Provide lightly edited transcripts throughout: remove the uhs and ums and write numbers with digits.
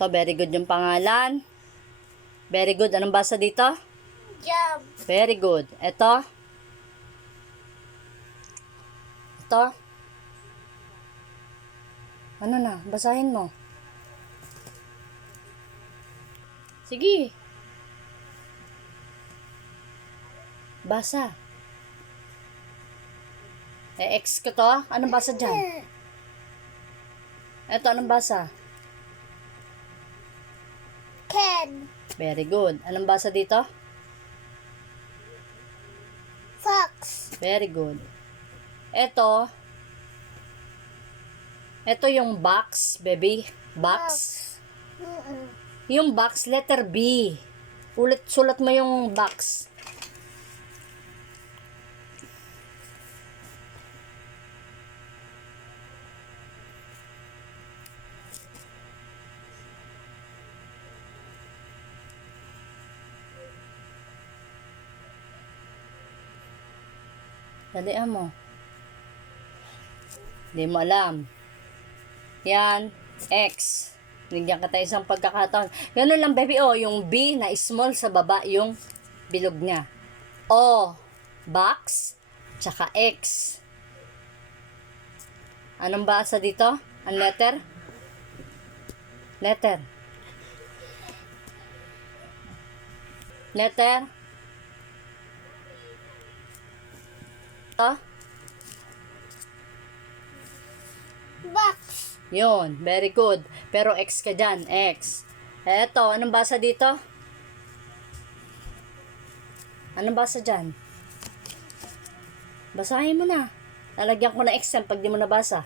So, very good yung pangalan. Very good. Anong basa dito? Job. Very good. Ito? Ito? Ano na? Basahin mo. Sige. Basa. X ko to. Anong basa dyan? Ito, anong basa? Ken. Very good. Anong basa dito? Fox. Very good. Ito yung box, baby. Box. Yung box, letter B. Sulat mo yung box. Dalian mo. Hindi mo alam. Yan, X. Bigyan ka tayo isang pagkakataon. Ganun lang, baby. O, yung B na small sa baba, yung bilog niya. O, box, tsaka X. Anong basa dito? Ang letter? Letter. Letter? Ito? Box. Yun, very good. Pero X ka dyan, X. Eto, anong basa dito? Anong basa dyan? Basahin mo na. Lalagyan ko na X yan pag di mo nabasa.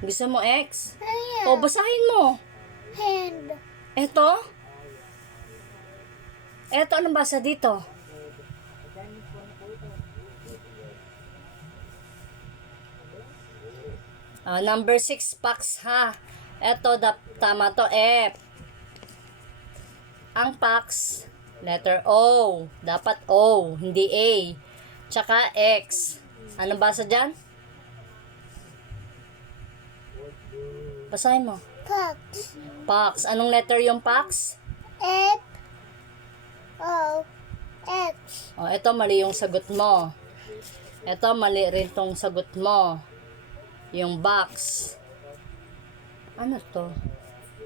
Gusto mo X? O, basahin mo. Hand. Eto? Eto, anong basa dito? Number 6 packs ha. Eto, tama to, F. Ang packs, letter O. Dapat O, hindi A. Tsaka X. Anong basa dyan? Basahin mo. Fox. Pax. Anong letter yung pax? F. O. X. O, eto mali yung sagot mo. Eto mali rin tong sagot mo. Yung box. Ano to?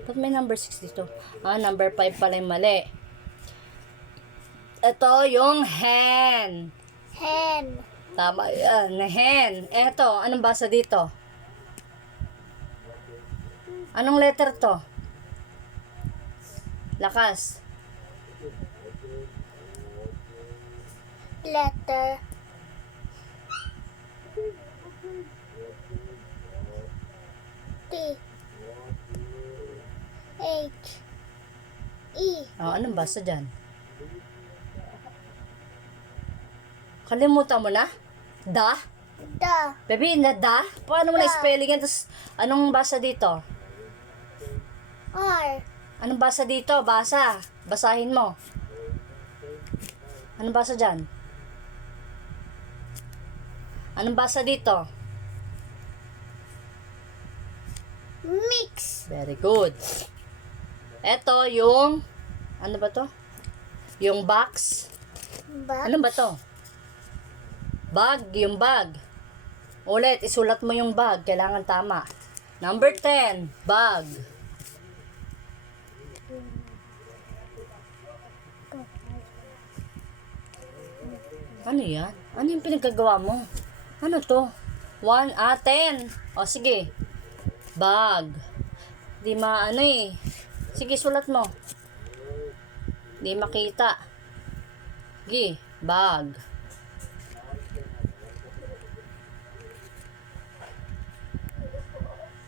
Ba't may number 6 dito? Number 5 pala yung mali. Ito yung hen. Hen. Tama yan. Hen. Eto, anong basa dito? Anong letter to? Lakas. Letter. T. H. E. Anong basa dyan? Kalimutan mo na? Da? Da. Baby, na da? Paano mo na Da. spelling yan? Tapos, anong basa dito? R. Anong basa dito? Basa. Basahin mo. Anong basa dyan? Anong basa dito? Mix. Very good. Eto yung, ano ba to? Yung box. Box. Ano ba to? Bag, yung bag. Ulit, isulat mo yung bag. Kailangan tama. Number 10, bag. Ano yan? Ano yung pinagagawa mo? Ano to? 10. O, sige. Bag. Di maano eh. Sige, sulat mo. Di makita. Sige, bag.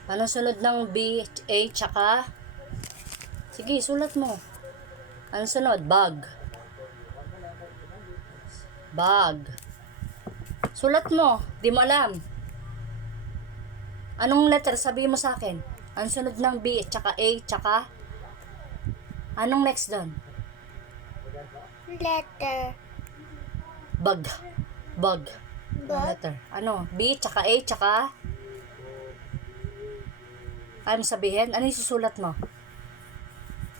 Ano sunod ng B, A, tsaka? Sige, sulat mo. Ano sunod? Bag. Bag. Sulat mo. Di mo alam. Anong letter? Sabihin mo sa akin. Ang sunod ng B, tsaka A, tsaka? Anong next doon? Letter. Bag. Bag. Anong Bag. letter? Ano? B, tsaka A, tsaka? Ayaw mo sabihin? Ano yung susulat mo?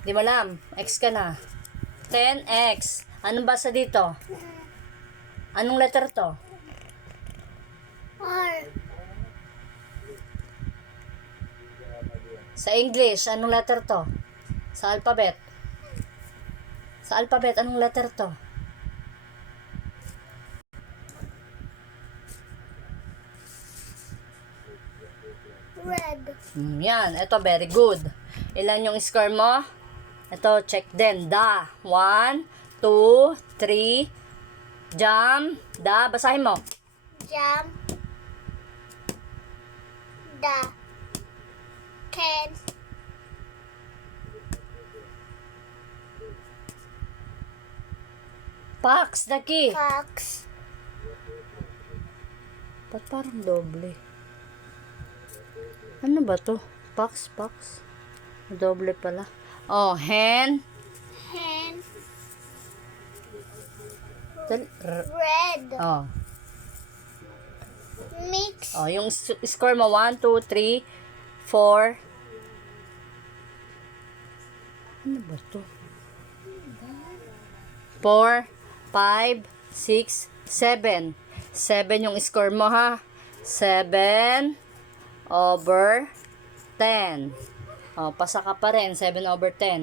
Di mo alam. X ka na. 10x. Anong basa dito? Anong letter to? R. Sa English, anong letter to? Sa alphabet. Sa alphabet, anong letter to? Red. Yan. Ito, very good. Ilan yung score mo? Ito, check din. Da. 1, 2, 3. Jam. Da. Basahin mo. Jam. Da. Can. Pax, Daki. Fox. Ba't parang doble? Ano ba to? Pax. Doble pala. Oh, hen. Hen. R. Red. Oh. Mix. Oh, yung score mo, 1, 2, 3, 4. Ano ba to? 4, 5, 6, 7. 7 yung score mo, ha? 7 over 10. Oh, pasa ka pa rin. 7 over 10.